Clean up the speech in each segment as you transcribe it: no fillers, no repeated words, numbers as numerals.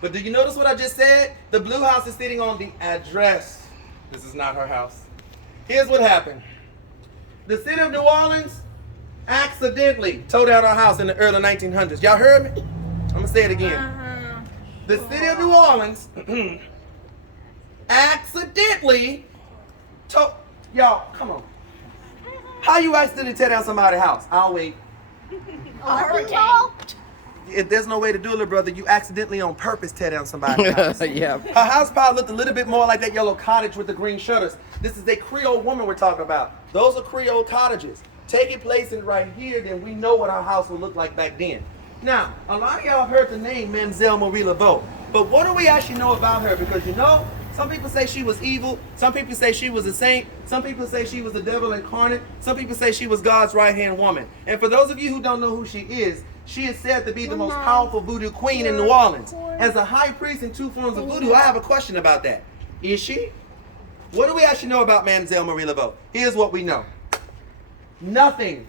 But do you notice what I just said? The blue house is sitting on the address. This is not her house. Here's what happened. The city of New Orleans accidentally tore down our house in the early 1900s. Y'all heard me? I'm going to say it again. The city of New Orleans accidentally tore... Y'all, come on. How you accidentally tear down somebody's house? I'll wait. A hurricane. If there's no way to do it, little brother, you accidentally on purpose tear down somebody's house. Yeah. Her house probably looked a little bit more like that yellow cottage with the green shutters. This is a Creole woman we're talking about. Those are Creole cottages. Taking place in right here, then we know what our house would look like back then. Now, a lot of y'all have heard the name Mademoiselle Marie Laveau. But what do we actually know about her? Because you know, some people say she was evil. Some people say she was a saint. Some people say she was the devil incarnate. Some people say she was God's right-hand woman. And for those of you who don't know who she is said to be the most powerful voodoo queen in New Orleans. As a high priest in 2 forms of voodoo, I have a question about that. Is she? What do we actually know about Mademoiselle Marie Laveau? Here's what we know. Nothing.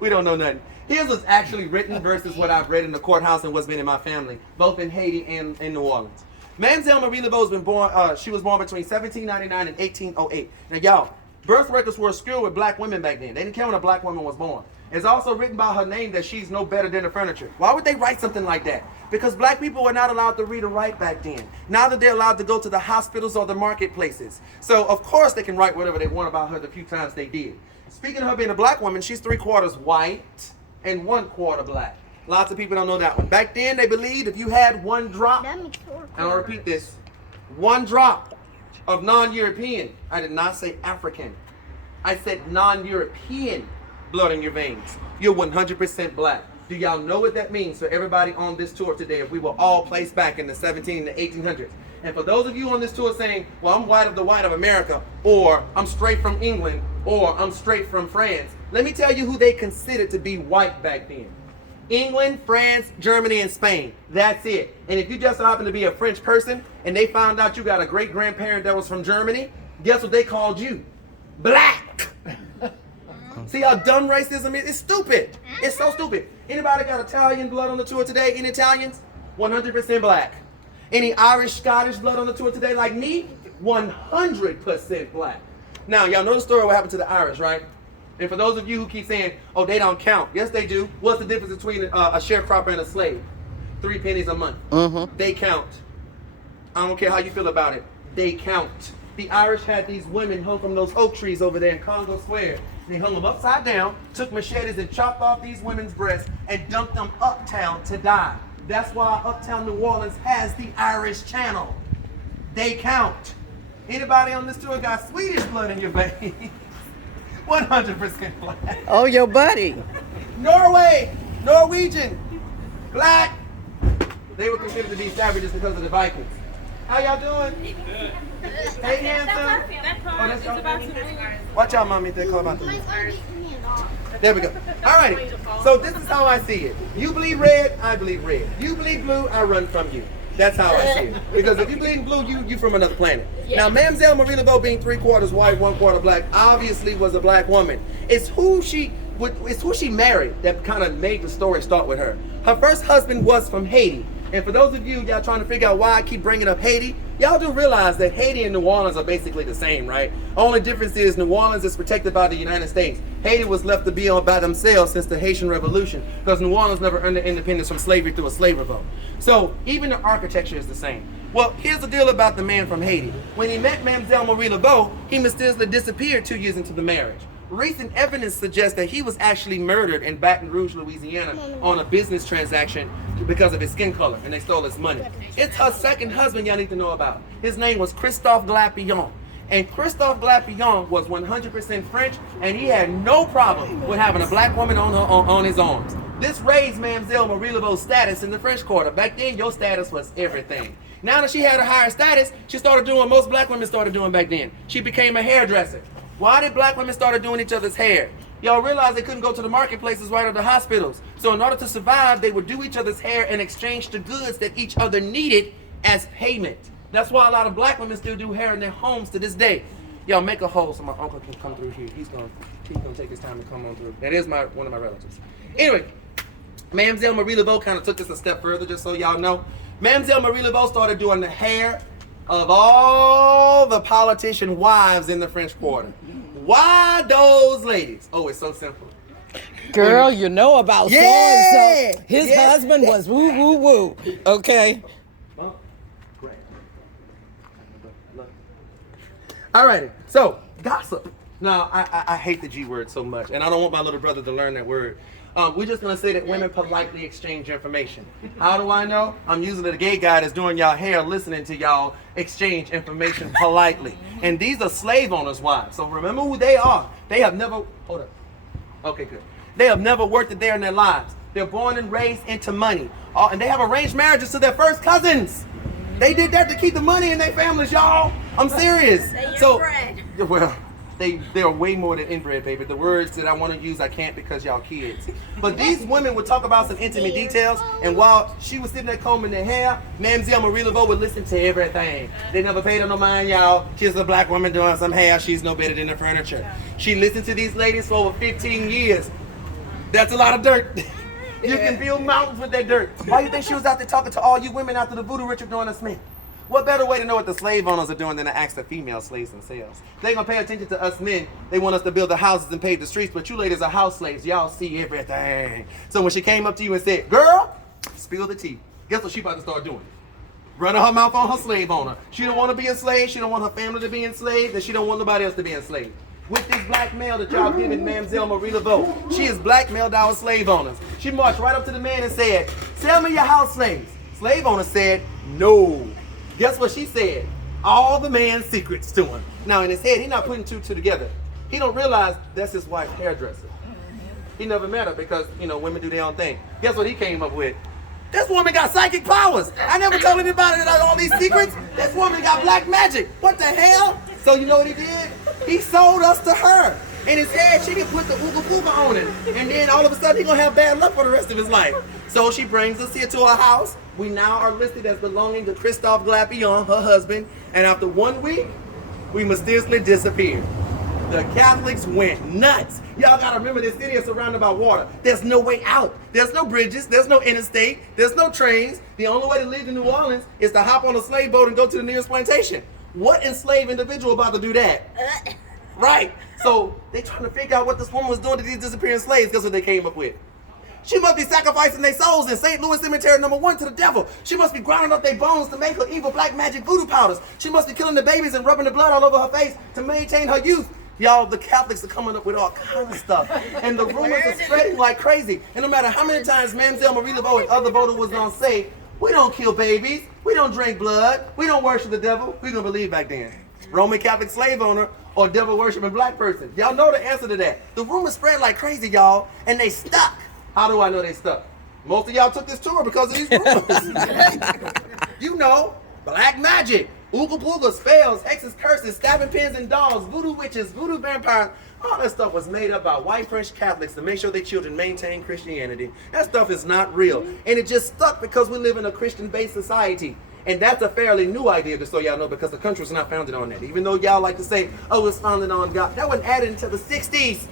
We don't know nothing. Here's what's actually written versus what I've read in the courthouse and what's been in my family, both in Haiti and in New Orleans. Mademoiselle Marie Laveau has been born, she was born between 1799 and 1808. Now y'all, birth records were obscure with black women back then. They didn't care when a black woman was born. It's also written by her name that she's no better than the furniture. Why would they write something like that? Because black people were not allowed to read or write back then. Now that they're allowed to go to the hospitals or the marketplaces. So of course they can write whatever they want about her the few times they did. Speaking of her being a black woman, she's 3/4 white and 1/4 black. Lots of people don't know that one. Back then they believed if you had 1 drop, and I'll repeat this, 1 drop of non-European, I did not say African, I said non-European blood in your veins, you're 100% black. Do y'all know what that means for everybody on this tour today if we were all placed back in the 17 and the 1800s? And for those of you on this tour saying, well, I'm white of the white of America, or I'm straight from England, or I'm straight from France, let me tell you who they considered to be white back then. England, France, Germany, and Spain. That's it. And if you just happen to be a French person and they found out you got a great-grandparent that was from Germany, guess what they called you? Black. See how dumb racism is? It's stupid. It's so stupid. Anybody got Italian blood on the tour today? Any Italians? 100% black. Any Irish, Scottish blood on the tour today like me? 100% black. Now, y'all know the story of what happened to the Irish, right? And for those of you who keep saying, oh, they don't count. Yes, they do. What's the difference between a sharecropper and a slave? 3 pennies a month. They count. I don't care how you feel about it. They count. The Irish had these women hung from those oak trees over there in Congo Square. They hung them upside down, took machetes and chopped off these women's breasts and dumped them uptown to die. That's why uptown New Orleans has the Irish Channel. They count. Anybody on this tour got Swedish blood in your veins? 100% black. Oh, your buddy. Norway, Norwegian, black. They were considered to be savages because of the Vikings. How y'all doing? Hey, handsome. Oh, that's y'all. Watch out, mommy. They call about the. There we go. All right. So this is how I see it. You believe red, I believe red. You believe blue, I run from you. That's how I see it. Because if you believe in blue, you from another planet. Yeah. Now, Mademoiselle Marie Laveau being 3/4 white, 1/4 black, obviously was a black woman. It's who she married that kind of made the story start with her. Her first husband was from Haiti. And for those of you, y'all trying to figure out why I keep bringing up Haiti, y'all do realize that Haiti and New Orleans are basically the same, right? Only difference is New Orleans is protected by the United States. Haiti was left to be on by themselves since the Haitian Revolution because New Orleans never earned their independence from slavery through a slave revolt. So even the architecture is the same. Well, here's the deal about the man from Haiti. When he met Mademoiselle Marie Laveau, he mysteriously disappeared 2 years into the marriage. Recent evidence suggests that he was actually murdered in Baton Rouge, Louisiana on a business transaction because of his skin color, and they stole his money. It's her second husband y'all need to know about. His name was Christophe Glapillon. And Christophe Glapillon was 100% French, and he had no problem with having a black woman on his arms. This raised Mademoiselle Marie Laveau's status in the French Quarter. Back then, your status was everything. Now that she had a higher status, she started doing what most black women started doing back then. She became a hairdresser. Why did black women start doing each other's hair? Y'all realize they couldn't go to the marketplaces right or the hospitals. So in order to survive, they would do each other's hair and exchange the goods that each other needed as payment. That's why a lot of black women still do hair in their homes to this day. Y'all make a hole so my uncle can come through here. He's gonna take his time to come on through. That is one of my relatives. Anyway, Mademoiselle Marie Laveau kind of took this a step further, just so y'all know. Mademoiselle Marie Laveau started doing the hair of all the politician wives in the French Quarter. Why those ladies? Oh, it's so simple. Girl, you know about Yeah! so-and-so. His Yeah. husband was woo, woo, woo. Okay. Well, great. Alrighty, so gossip. Now, I hate the G word so much, and I don't want my little brother to learn that word. We're just gonna say that women politely exchange information. How do I know? I'm using the gay guy that's doing y'all hair, listening to y'all exchange information politely. And these are slave owners' wives. So remember who they are. They have never, hold up. Okay, good. They have never worked a day in their lives. They're born and raised into money. And they have arranged marriages to their first cousins. They did that to keep the money in their families, y'all. I'm serious. So, inbred. Well, they're way more than inbred, baby. The words that I want to use, I can't because y'all kids. But these women would talk about some intimate details, and while she was sitting there combing their hair, Mademoiselle Marie Laveau would listen to everything. They never paid her no mind, y'all. She's a black woman doing some hair. She's no better than the furniture. She listened to these ladies for over 15 years. That's a lot of dirt. You can build mountains with that dirt. Why do you think she was out there talking to all you women after the voodoo ritual doing us men? What better way to know what the slave owners are doing than to ask the female slaves themselves? They're gonna pay attention to us men. They want us to build the houses and pave the streets, but you ladies are house slaves. Y'all see everything. So when she came up to you and said, girl, spill the tea, guess what she about to start doing? Running her mouth on her slave owner. She don't want to be enslaved. She don't want her family to be enslaved, and she don't want nobody else to be enslaved. With this blackmail that y'all giving Mademoiselle Marie Laveau, she has blackmailed our slave owners. She marched right up to the man and said, sell me your house slaves. Slave owner said, no. Guess what she said? All the man's secrets to him. Now in his head, he's not putting two together. He don't realize that's his wife's hairdresser. He never met her because, women do their own thing. Guess what he came up with? This woman got psychic powers. I never told anybody that all these secrets. This woman got black magic. What the hell? So you know what he did? He sold us to her. In his head, she can put the ooga booga on it. And then all of a sudden, he's going to have bad luck for the rest of his life. So she brings us here to her house. We now are listed as belonging to Christophe Glapion, her husband. And after 1 week, we mysteriously disappeared. The Catholics went nuts. Y'all gotta remember this city is surrounded by water. There's no way out. There's no bridges. There's no interstate. There's no trains. The only way to live in New Orleans is to hop on a slave boat and go to the nearest plantation. What enslaved individual about to do that? Right. So they trying to figure out what this woman was doing to these disappearing slaves. Guess what they came up with? She must be sacrificing their souls in St. Louis Cemetery #1 to the devil. She must be grinding up their bones to make her evil black magic voodoo powders. She must be killing the babies and rubbing the blood all over her face to maintain her youth. Y'all, the Catholics are coming up with all kinds of stuff. And the rumors are spreading like crazy. And no matter how many times Mademoiselle Marie Laveau and other voters was gonna say, we don't kill babies, we don't drink blood, we don't worship the devil, we gonna believe back then. Roman Catholic slave owner or devil worshiping black person. Y'all know the answer to that. The rumors spread like crazy, y'all, and they stuck. How do I know they stuck? Most of y'all took this tour because of these rumors. You know, black magic, ooga booga, spells, hexes, curses, stabbing pins and dolls, voodoo witches, voodoo vampires. All that stuff was made up by white French Catholics to make sure their children maintain Christianity. That stuff is not real. And it just stuck because we live in a Christian-based society. And that's a fairly new idea, just so y'all know, because the country was not founded on that. Even though y'all like to say, oh, it's founded on God. That wasn't added until the 60s.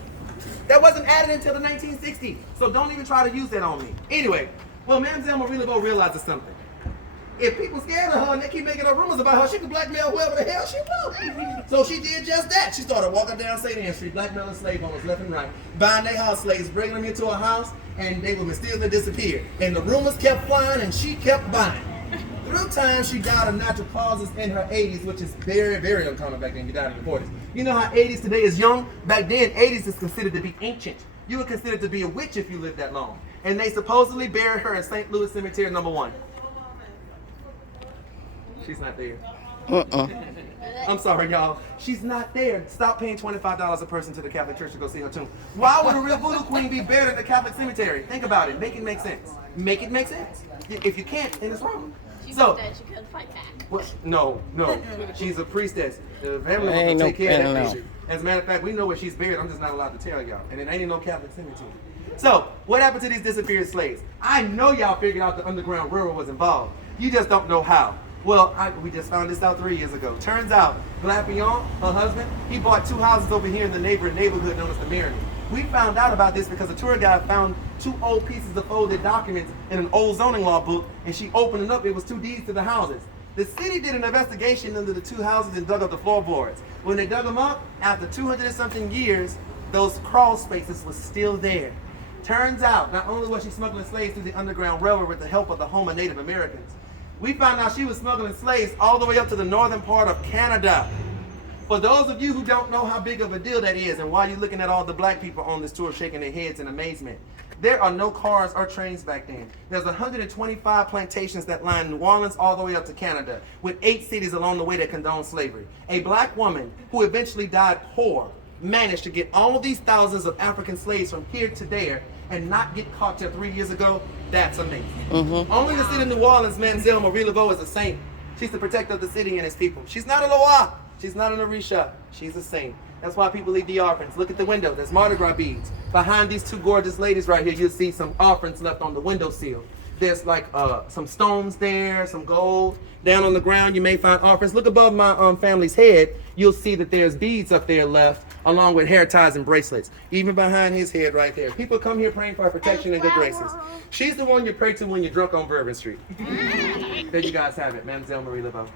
That wasn't added until the 1960s. So don't even try to use that on me. Anyway, well, Mademoiselle Marie Laveau realizes something. If people scared of her and they keep making up rumors about her, she can blackmail whoever the hell she wants. So she did just that. She started walking down St. Anne Street, blackmailing slave owners left and right, buying their house slaves, bringing them into a house, and they would mysteriously disappear. And the rumors kept flying and she kept buying. Through time, she died of natural causes in her 80s, which is very, very uncommon back then. You died in the 40s. You know how 80s today is young? Back then, 80s is considered to be ancient. You were considered to be a witch if you lived that long. And they supposedly buried her in St. Louis Cemetery #1. She's not there. I'm sorry, y'all. She's not there. Stop paying $25 a person to the Catholic Church to go see her tomb. Why would a real voodoo queen be buried in the Catholic cemetery? Think about it. Make it make sense. Make it make sense. If you can't, then it's wrong. She So, was dead, she couldn't fight back. well, no. She's a priestess. The family Ain't will no- take care of that ain't patient. As a matter of fact, we know where she's buried. I'm just not allowed to tell y'all. And it ain't in no Catholic cemetery. So, what happened to these disappeared slaves? I know y'all figured out the Underground Railroad was involved. You just don't know how. Well, we just found this out 3 years ago. Turns out, Glapion, her husband, he bought 2 houses over here in the neighborhood known as the Maroney. We found out about this because a tour guide found 2 old pieces of folded documents in an old zoning law book, and she opened it up. It was 2 deeds to the houses. The city did an investigation into the 2 houses and dug up the floorboards. When they dug them up, after 200 and something years, those crawl spaces were still there. Turns out, not only was she smuggling slaves through the Underground Railroad with the help of the home of Native Americans, we found out she was smuggling slaves all the way up to the northern part of Canada. For those of you who don't know how big of a deal that is, and why you're looking at all the black people on this tour shaking their heads in amazement, there are no cars or trains back then. There's 125 plantations that line New Orleans all the way up to Canada, with 8 cities along the way that condone slavery. A black woman who eventually died poor managed to get all of these thousands of African slaves from here to there and not get caught till 3 years ago. That's amazing. Only the city of New Orleans, Mademoiselle Marie Laveau, is a saint. She's the protector of the city and its people. She's not a Loa. She's not an Orisha. She's a saint. That's why people leave the offerings. Look at the window. There's Mardi Gras beads. Behind these 2 gorgeous ladies right here, you'll see some offerings left on the windowsill. There's like some stones there, some gold. Down on the ground, you may find offerings. Look above my family's head. You'll see that there's beads up there left, along with hair ties and bracelets. Even behind his head right there. People come here praying for our protection and good graces. She's the one you pray to when you're drunk on Bourbon Street. There you guys have it, Mademoiselle Marie Laveau.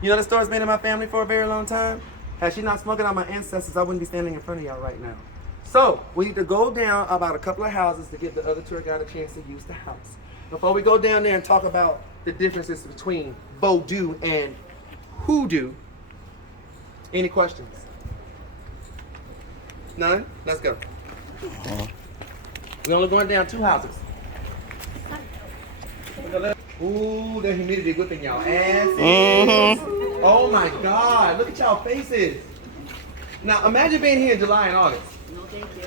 You know the story's been in my family for a very long time. Had she not smuggled out my ancestors, I wouldn't be standing in front of y'all right now. So, we need to go down about a couple of houses to give the other tour guide a chance to use the house. Before we go down there and talk about the differences between Voodoo and Hoodoo, any questions? None? Let's go. We're only going down 2 houses. Ooh, the humidity whipping y'all asses. Oh my God, look at y'all faces. Now imagine being here in July and August. No, thank you.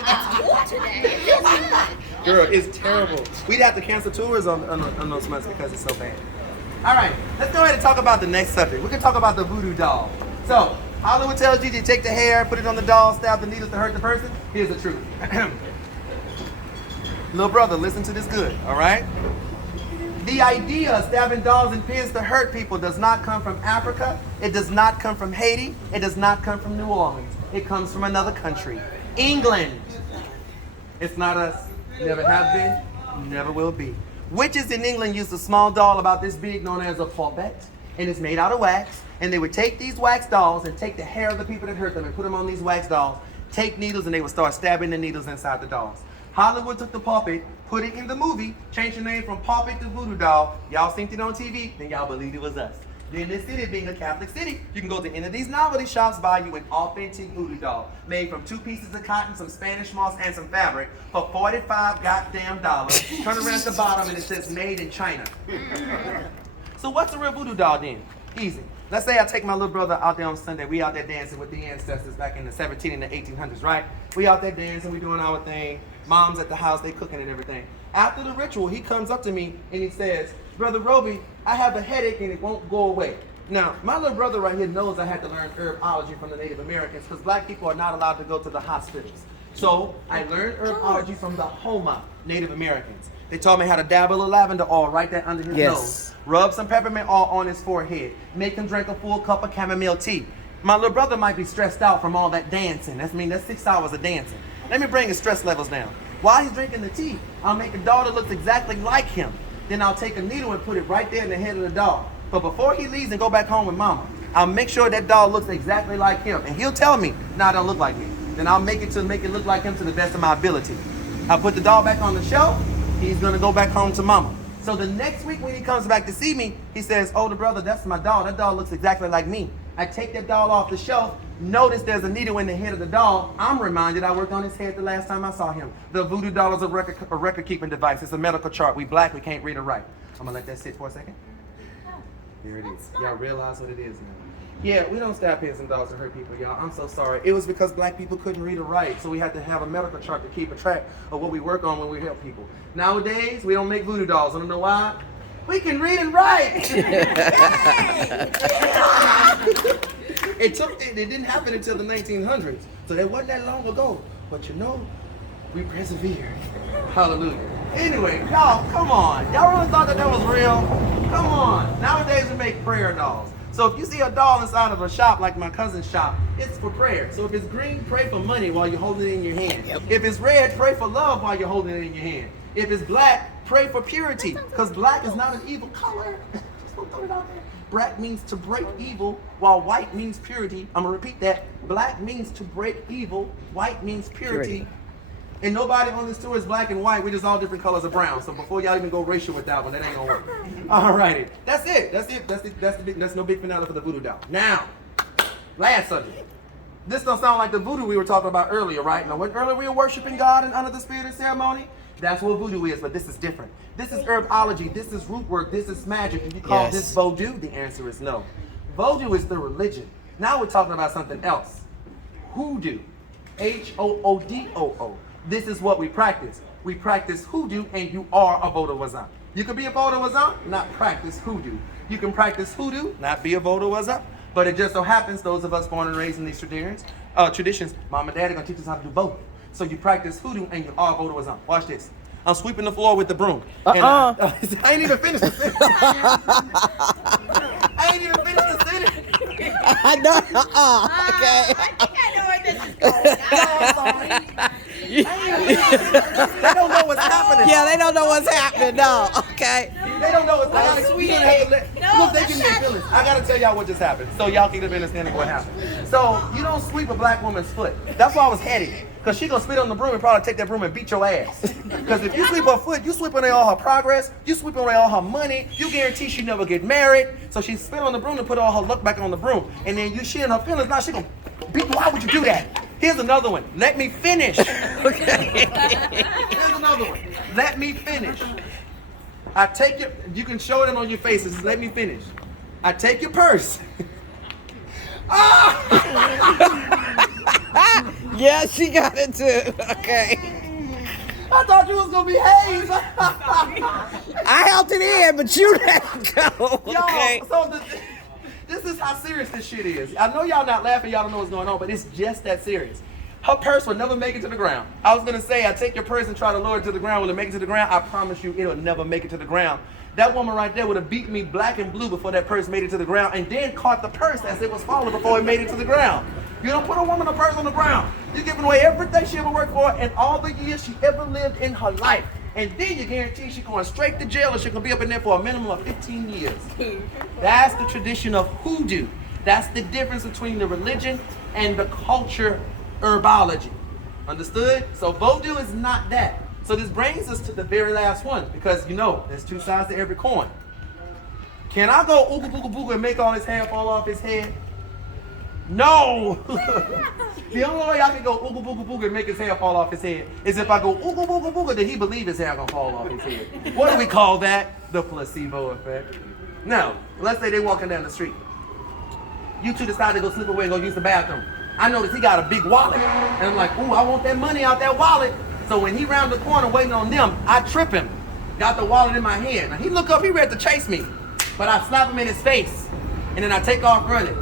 It's cool today. It feels good. Girl, it's terrible. We'd have to cancel tours on those months because it's so bad. All right, let's go ahead and talk about the next subject. We're gonna talk about the voodoo doll. So, Hollywood tells you to take the hair, put it on the doll, stab the needles to hurt the person. Here's the truth. Little brother, listen to this good, all right? The idea of stabbing dolls and pins to hurt people does not come from Africa. It does not come from Haiti. It does not come from New Orleans. It comes from another country, England. It's not us. Never have been, never will be. Witches in England used a small doll about this big known as a puppet, and it's made out of wax. And they would take these wax dolls and take the hair of the people that hurt them and put them on these wax dolls, take needles, and they would start stabbing the needles inside the dolls. Hollywood took the puppet, put it in the movie, changed the name from puppet to voodoo doll. Y'all seen it on TV, then y'all believed it was us. Then this city being a Catholic city, you can go to any of these novelty shops, buy you an authentic voodoo doll made from 2 pieces of cotton, some Spanish moss, and some fabric for $45 goddamn dollars. Turn around at the bottom and it says made in China. So what's a real voodoo doll then? Easy. Let's say I take my little brother out there on Sunday. We out there dancing with the ancestors back in the 17 and the 1800s, right? We out there dancing, we doing our thing. Mom's at the house, they cooking and everything. After the ritual, he comes up to me and he says, Brother Robi, I have a headache and it won't go away. Now, my little brother right here knows I had to learn herbology from the Native Americans because black people are not allowed to go to the hospitals. So I learned herbology from the Homa Native Americans. They taught me how to dabble a lavender oil right there under his nose. Rub some peppermint oil on his forehead. Make him drink a full cup of chamomile tea. My little brother might be stressed out from all that dancing. That's 6 hours of dancing. Let me bring his stress levels down. While he's drinking the tea, I'll make a doll that looks exactly like him. Then I'll take a needle and put it right there in the head of the doll. But before he leaves and go back home with mama, I'll make sure that doll looks exactly like him. And he'll tell me, nah, it don't look like me. Then I'll make it look like him to the best of my ability. I'll put the doll back on the shelf. He's gonna go back home to mama. So the next week when he comes back to see me, he says, older brother, that's my doll. That doll looks exactly like me. I take that doll off the shelf. Notice there's a needle in the head of the doll. I'm reminded I worked on his head the last time I saw him. The voodoo doll is a record-keeping device. It's a medical chart. We black, we can't read or write. I'm gonna let that sit for a second. Here it is. Y'all realize what it is now. Yeah, we don't stab pins and dolls to hurt people, y'all. I'm so sorry. It was because black people couldn't read or write, so we had to have a medical chart to keep a track of what we work on when we help people. Nowadays, we don't make voodoo dolls. I don't know why. We can read and write. It didn't happen until the 1900s, so that wasn't that long ago. But you know, we persevered. Hallelujah. Anyway, y'all, come on. Y'all really thought that was real? Come on. Nowadays we make prayer dolls. So if you see a doll inside of a shop like my cousin's shop, it's for prayer. So if it's green, pray for money while you're holding it in your hand. If it's red, pray for love while you're holding it in your hand. If it's black, pray for purity, because black is not an evil color. Just don't throw it out there. Black means to break evil, while white means purity. I'm gonna repeat that. Black means to break evil, white means purity. And nobody on this tour is black and white. We're just all different colors of brown. So before y'all even go racial with that one, that ain't gonna work. Alrighty, that's it. That's no big finale for the voodoo doll. Now, last subject. This don't sound like the voodoo we were talking about earlier, right? Now, when earlier we were worshiping God and under the spirit of ceremony, that's what voodoo is, but this is different. This is herbology, this is root work, this is magic. If you call this voodoo, the answer is no. Voodoo is the religion. Now we're talking about something else. Hoodoo. Hoodoo. This is what we practice. We practice hoodoo, and you are a vodou. You can be a vodou, not practice hoodoo. You can practice hoodoo, not be a vodou. But it just so happens, those of us born and raised in these traditions, mom and dad are gonna teach us how to do both. So you practice hoodoo, and you are vodou. Watch this. I'm sweeping the floor with the broom. And I ain't even finished the sentence. I ain't even finished the sentence. I know. Okay. I think I know where this is going. I'm sorry. They don't know what's happening. Yeah, they don't know what's happening. No. Okay. They don't know what's happening. No, Look, they give me feelings. I gotta tell y'all what just happened, so y'all can understand what happened. So you don't sweep a black woman's foot. That's why I was headed. Cause she gonna spit on the broom and probably take that broom and beat your ass. Cause if you sweep her foot, you sweep away all her progress, you sweep away all her money, you guarantee she never get married. So she spit on the broom and put all her luck back on the broom. And then she in her feelings, now she gonna beat you. Why would you do that? Here's another one. Let me finish. Okay. Here's another one. Let me finish. I take your, you can show them on your faces. Let me finish. I take your purse. Yeah, she got it too. Okay. I thought you was gonna behave. I helped it in, but you let go. Okay. Y'all, so this is how serious this shit is. I know y'all not laughing, y'all don't know what's going on, but it's just that serious. Her purse will never make it to the ground. I was gonna say, I take your purse and try to lower it to the ground. Will it make it to the ground? I promise you, it'll never make it to the ground. That woman right there would have beat me black and blue before that purse made it to the ground, and then caught the purse as it was falling before it made it to the ground. You don't put a woman a purse on the ground. You're giving away everything she ever worked for and all the years she ever lived in her life. And then you guarantee she's going straight to jail, or she's going to be up in there for a minimum of 15 years. That's the tradition of hoodoo. That's the difference between the religion and the culture herbology. Understood? So voodoo is not that. So this brings us to the very last one, because you know, there's two sides to every coin. Can I go ooga booga booga and make all his hair fall off his head? No! The only way I can go ooga booga booga and make his hair fall off his head is if I go ooga booga booga, then he believe his hair gonna fall off his head. What do we call that? The placebo effect. Now, let's say they're walking down the street. You two decide to go slip away and go use the bathroom. I notice he got a big wallet. And I'm like, ooh, I want that money out that wallet. So when he round the corner waiting on them, I trip him. Got the wallet in my hand. Now he look up, he ready to chase me. But I slap him in his face. And then I take off running.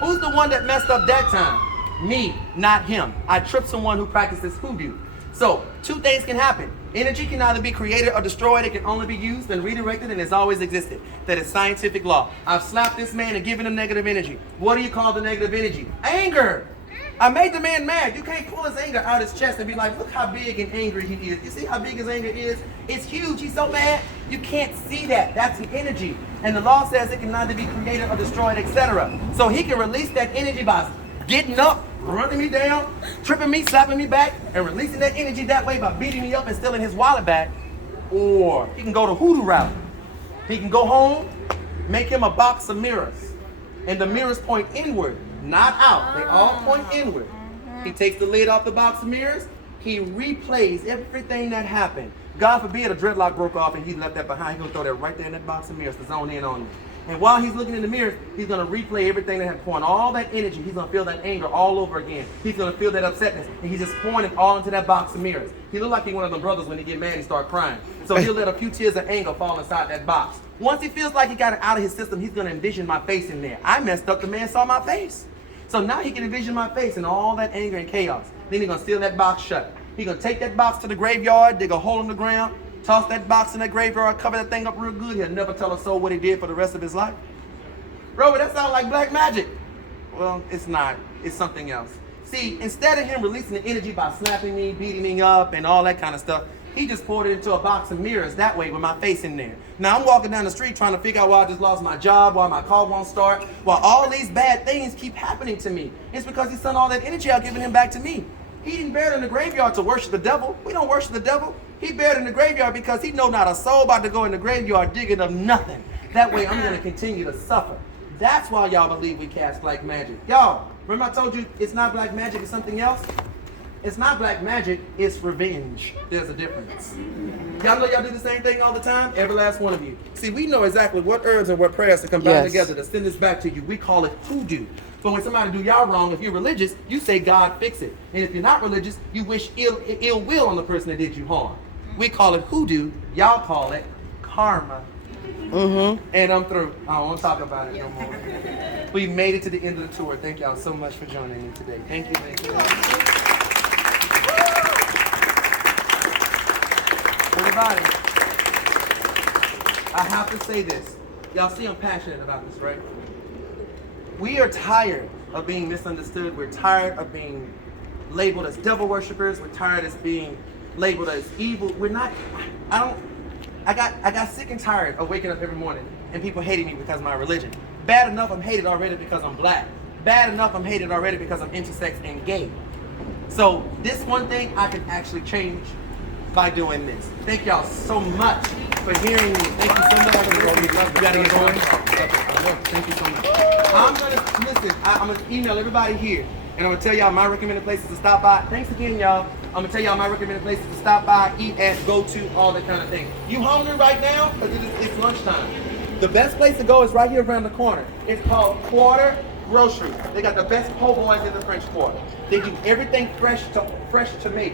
Who's the one that messed up that time? Me, not him. I tripped someone who practices hoodoo. So, two things can happen. Energy can either be created or destroyed. It can only be used and redirected, and it's always existed. That is scientific law. I've slapped this man and given him negative energy. What do you call the negative energy? Anger. I made the man mad. You can't pull his anger out his chest and be like, look how big and angry he is. You see how big his anger is? It's huge. He's so mad. You can't see that. That's the energy. And the law says it can neither be created or destroyed, etc. So he can release that energy by getting up, running me down, tripping me, slapping me back, and releasing that energy that way by beating me up and stealing his wallet back. Or he can go the hoodoo route. He can go home, make him a box of mirrors. And the mirrors point inward, not out. They all point inward. He takes the lid off the box of mirrors. He replays everything that happened. God forbid a dreadlock broke off and he left that behind. He's going to throw that right there in that box of mirrors to zone in on you. And while he's looking in the mirrors, he's going to replay everything that had poured, all that energy. He's going to feel that anger all over again. He's going to feel that upsetness. And he's just pouring it all into that box of mirrors. He look like he's one of them brothers when they get mad and start crying. So he'll let a few tears of anger fall inside that box. Once he feels like he got it out of his system, he's going to envision my face in there. I messed up. The man saw my face. So now he can envision my face and all that anger and chaos. Then he's going to seal that box shut. He's going to take that box to the graveyard, dig a hole in the ground, toss that box in that graveyard, cover that thing up real good. He'll never tell a soul what he did for the rest of his life. Robi, that sounds like black magic. Well, it's not. It's something else. See, instead of him releasing the energy by slapping me, beating me up, and all that kind of stuff, he just poured it into a box of mirrors that way with my face in there. Now I'm walking down the street trying to figure out why I just lost my job, why my car won't start, why all these bad things keep happening to me. It's because he sent all that energy out giving him back to me. He didn't bear it in the graveyard to worship the devil. We don't worship the devil. He bear it in the graveyard because he know not a soul about to go in the graveyard digging up nothing. That way I'm going to continue to suffer. That's why y'all believe we cast black magic. Y'all, remember I told you it's not black magic, it's something else? It's not black magic, it's revenge. There's a difference. Y'all know y'all do the same thing all the time? Every last one of you. See, we know exactly what herbs and what prayers to combine together to send this back to you. We call it hoodoo. But when somebody do y'all wrong, if you're religious, you say God fix it. And if you're not religious, you wish ill will on the person that did you harm. We call it hoodoo, y'all call it karma. And I'm through. I don't want to talk about it no more. We made it to the end of the tour. Thank y'all so much for joining me today. Thank you. Thank you. Everybody, I have to say this. Y'all see I'm passionate about this, right? We are tired of being misunderstood. We're tired of being labeled as devil worshippers. We're tired of being labeled as evil. We're not, I got sick and tired of waking up every morning and people hating me because of my religion. Bad enough I'm hated already because I'm black. Bad enough I'm hated already because I'm intersex and gay. So this one thing I can actually change by doing this. Thank y'all so much for hearing me. Thank you so much for listening. You gotta get going. Thank you so much. I'm gonna email everybody here and I'm gonna tell y'all my recommended places to stop by. Thanks again, y'all. I'm gonna tell y'all my recommended places to stop by, eat at, go to, all that kind of thing. You hungry right now? Because it's lunchtime. The best place to go is right here around the corner. It's called Quarter Grocery. They got the best po' boys in the French Quarter. They do everything fresh to make.